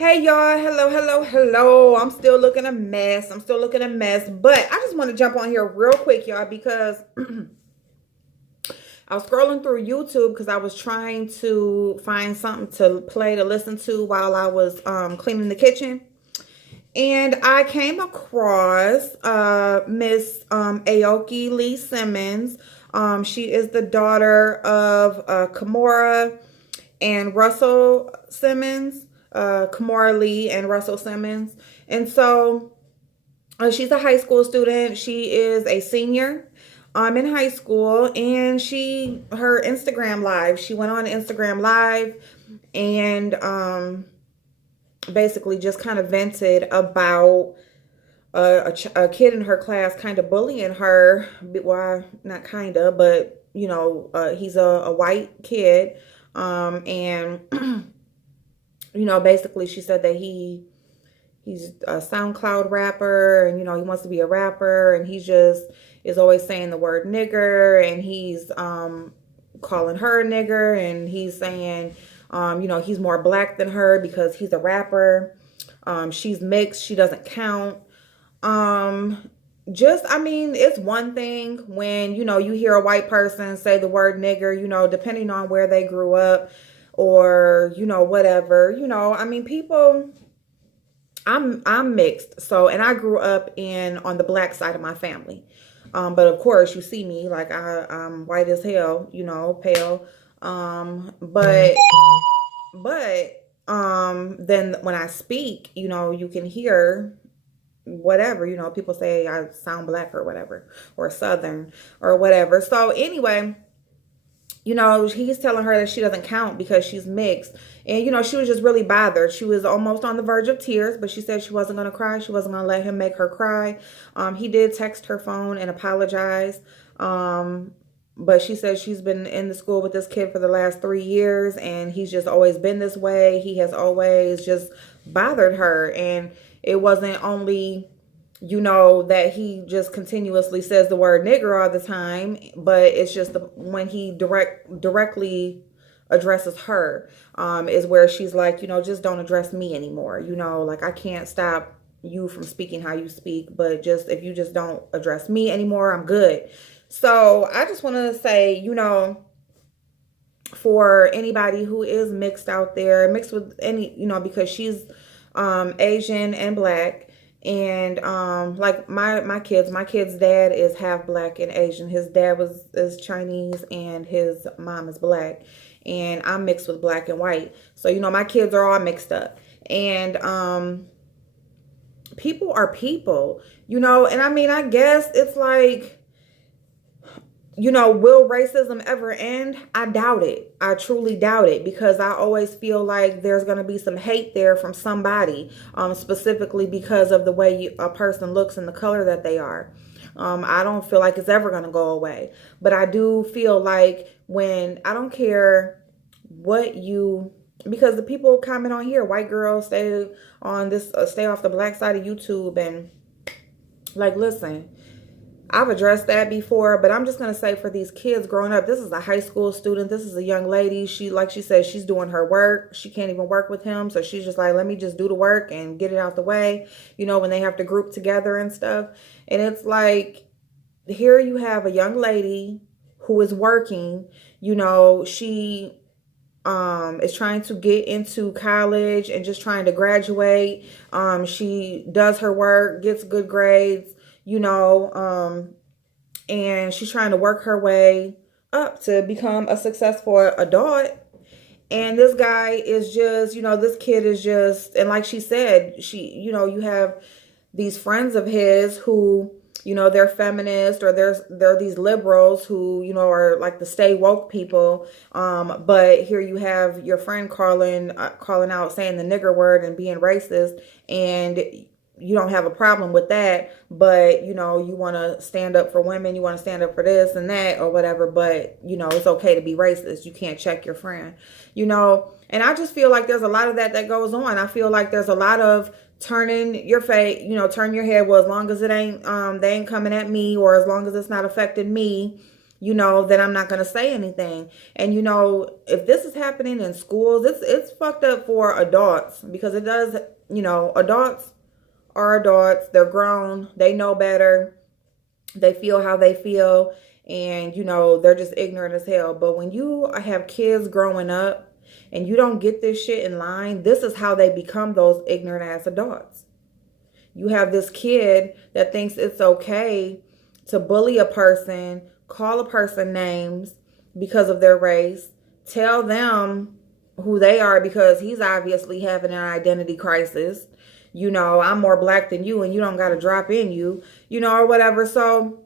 Hey y'all, hello. I'm still looking a mess. But I just want to jump on here real quick, y'all, because I was scrolling through YouTube because I was trying to find something to play to listen to while I was cleaning the kitchen. And I came across Miss Aoki Lee Simmons. She is the daughter of Kimora and Russell Simmons, Kimora Lee and Russell Simmons. And so she's a high school student. She is a senior in high school, and her Instagram live. She went on Instagram live and basically just kind of vented about a kid in her class kind of bullying her. Well, not kind of, but he's a white kid, and basically she said that he's a SoundCloud rapper, and he wants to be a rapper, and he just is always saying the word nigger, and he's calling her a nigger, and he's saying he's more black than her because he's a rapper. She's mixed, she doesn't count. It's one thing when you hear a white person say the word nigger, depending on where they grew up, or whatever. People, I'm mixed, so, and I grew up on the black side of my family. But of course you see me like I'm white as hell, pale. But then when I speak, you can hear whatever, people say I sound black or whatever, or southern or whatever. So anyway, he's telling her that she doesn't count because she's mixed. And, she was just really bothered. She was almost on the verge of tears, but she said she wasn't going to cry. She wasn't going to let him make her cry. He did text her phone and apologize. But she said she's been in the school with this kid for the last 3 years, and he's just always been this way. He has always just bothered her. And it wasn't only that he just continuously says the word nigger all the time, but it's just when he directly addresses her, is where she's like, just don't address me anymore. Like, I can't stop you from speaking how you speak, but just if you just don't address me anymore, I'm good. So I just want to say, for anybody who is mixed out there, mixed with any, because she's Asian and black. And like my kid's dad is half black and Asian. His dad is Chinese and his mom is black, and I'm mixed with black and white. So my kids are all mixed up. And people are people, and I guess it's like, will racism ever end? I doubt it. I truly doubt it, because I always feel like there's going to be some hate there from somebody, specifically because of the way a person looks and the color that they are. I don't feel like it's ever going to go away. But I do feel like I don't care what because the people comment on here, white girls stay off the black side of YouTube, and like, listen, I've addressed that before, but I'm just going to say, for these kids growing up, this is a high school student. This is a young lady. Like she said, she's doing her work. She can't even work with him. So she's just like, let me just do the work and get it out the way, when they have to group together and stuff. And it's like, here you have a young lady who is working, she is trying to get into college and just trying to graduate. She does her work, gets good grades, and she's trying to work her way up to become a successful adult. And this guy is just, this kid is just, and like she said, you have these friends of his who, they're feminists, or they're these liberals who, are like the stay woke people. But here you have your friend calling out, saying the nigger word and being racist, and you don't have a problem with that, but you want to stand up for women, you want to stand up for this and that or whatever, but it's okay to be racist. You can't check your friend, and I just feel like there's a lot of that goes on. I feel like there's a lot of turning your face, turn your head. Well, as long as it ain't, they ain't coming at me, or as long as it's not affecting me, you know, then I'm not going to say anything. And, you know, if this is happening in schools, it's fucked up for adults, because it does, you know, adults are adults. They're grown. They know better. They feel how they feel. And, you know, they're just ignorant as hell. But when you have kids growing up and you don't get this shit in line, this is how they become those ignorant ass adults. You have this kid that thinks it's okay to bully a person, call a person names because of their race, tell them who they are because he's obviously having an identity crisis. You know, I'm more black than you and you don't got to drop in you, you know, or whatever. So,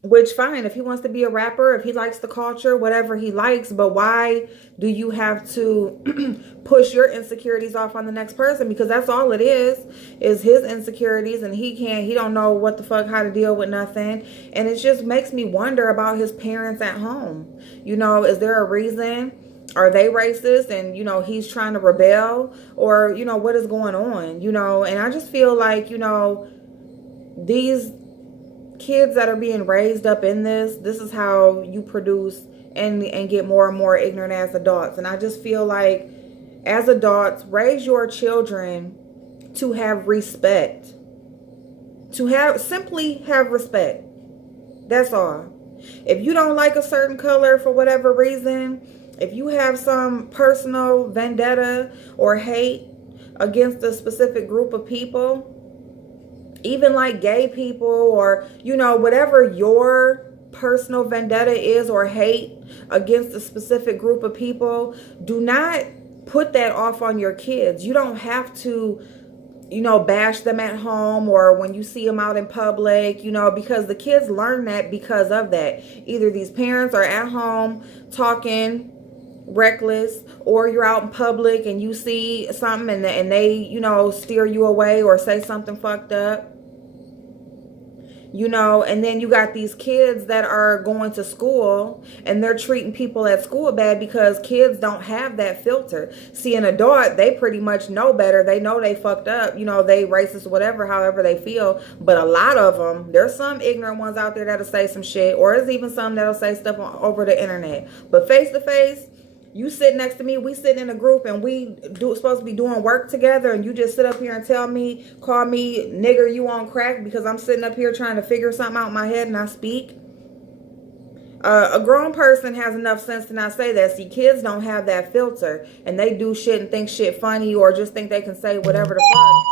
which fine, if he wants to be a rapper, if he likes the culture, whatever he likes, but why do you have to push your insecurities off on the next person? Because that's all it is his insecurities, and he don't know what the fuck, how to deal with nothing. And it just makes me wonder about his parents at home. You know, is there a reason? Are they racist and, you know, he's trying to rebel? Or, you know, what is going on? You know, and I just feel like, you know, these kids that are being raised up in this is how you produce and get more and more ignorant as adults. And I just feel like as adults, raise your children to have respect, simply have respect. That's all. If you don't like a certain color for whatever reason, if you have some personal vendetta or hate against a specific group of people, even like gay people, or, you know, whatever your personal vendetta is or hate against a specific group of people, do not put that off on your kids. You don't have to, you know, bash them at home or when you see them out in public, you know, because the kids learn that because of that. Either these parents are at home talking reckless, or you're out in public and you see something and they, you know, steer you away or say something fucked up. You know, and then you got these kids that are going to school and they're treating people at school bad because kids don't have that filter. See, an adult, they pretty much know better. They know they fucked up. You know, they racist, whatever, however they feel. But a lot of them, there's some ignorant ones out there that'll say some shit, or there's even some that'll say stuff over the internet. But face to face, you sit next to me, we sit in a group and supposed to be doing work together, and you just sit up here and call me nigger, you on crack, because I'm sitting up here trying to figure something out in my head and I speak. A grown person has enough sense to not say that. See, kids don't have that filter and they do shit and think shit funny or just think they can say whatever the fuck.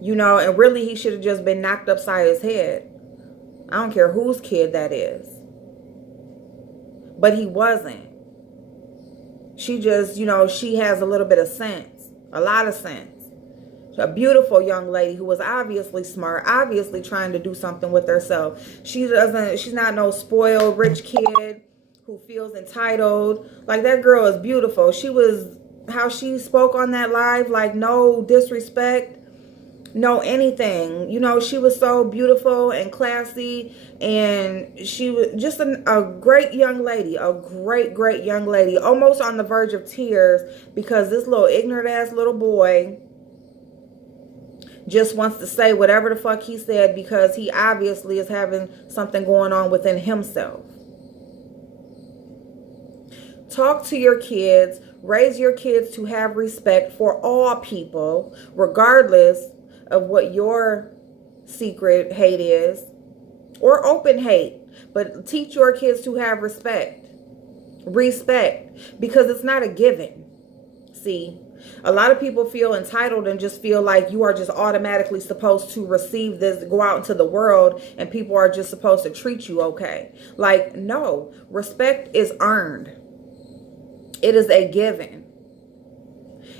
You know, and really he should have just been knocked upside his head. I don't care whose kid that is. But he wasn't. She just, you know, she has a little bit of sense. A lot of sense. A beautiful young lady who was obviously smart, obviously trying to do something with herself. She's not no spoiled rich kid who feels entitled. Like, that girl is beautiful. How she spoke on that live, like, no disrespect, no anything. You know, she was so beautiful and classy, and she was just a great young lady, a great young lady, almost on the verge of tears, because this little ignorant ass little boy just wants to say whatever the fuck he said because he obviously is having something going on within himself. Talk to your kids, raise your kids to have respect for all people, regardless of what your secret hate is or open hate. But teach your kids to have respect, because it's not a given. See, a lot of people feel entitled and just feel like you are just automatically supposed to receive this, go out into the world, and people are just supposed to treat you okay. Like, no, respect is earned. It is a given.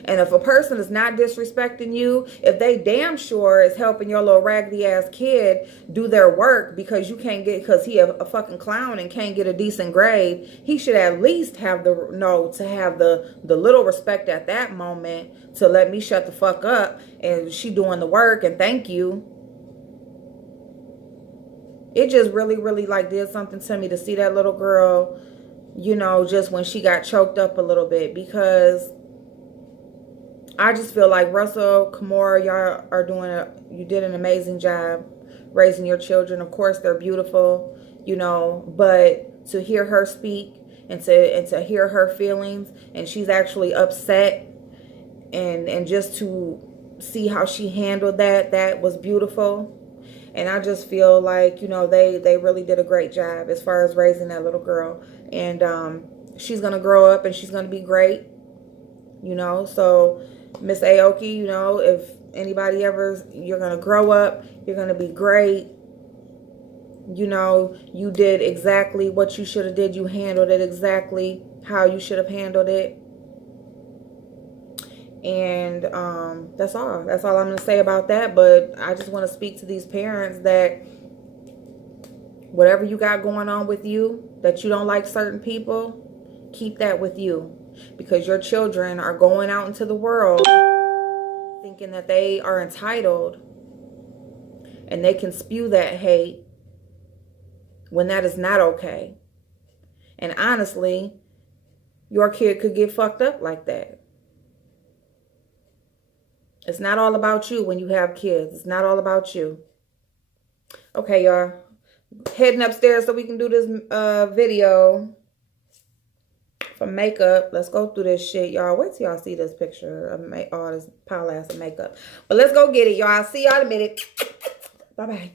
And if a person is not disrespecting you, if they damn sure is helping your little raggedy ass kid do their work because he a fucking clown and can't get a decent grade, he should at least have the little respect at that moment to let me shut the fuck up and she doing the work and thank you. It just really, really like did something to me to see that little girl, you know, just when she got choked up a little bit, because I just feel like Russell, Kimora, y'all are you did an amazing job. raising your children. Of course, they're beautiful, you know, but to hear her speak and to hear her feelings, and she's actually upset, and just to see how she handled that was beautiful. And I just feel like, you know, they really did a great job as far as raising that little girl. And she's going to grow up and she's going to be great, you know. So Miss Aoki, you know, if anybody ever, you're going to grow up, you're going to be great. You know, you did exactly what you should have did. You handled it exactly how you should have handled it. And that's all I'm going to say about that. But I just want to speak to these parents that whatever you got going on with you, that you don't like certain people, keep that with you, because your children are going out into the world thinking that they are entitled and they can spew that hate when that is not okay. And honestly, your kid could get fucked up like that. It's not all about you when you have kids. It's not all about you. Okay, y'all. Heading upstairs so we can do this video for makeup. Let's go through this shit, y'all. Wait till y'all see this picture of all this pile ass of makeup. But let's go get it, y'all. See y'all in a minute. Bye-bye.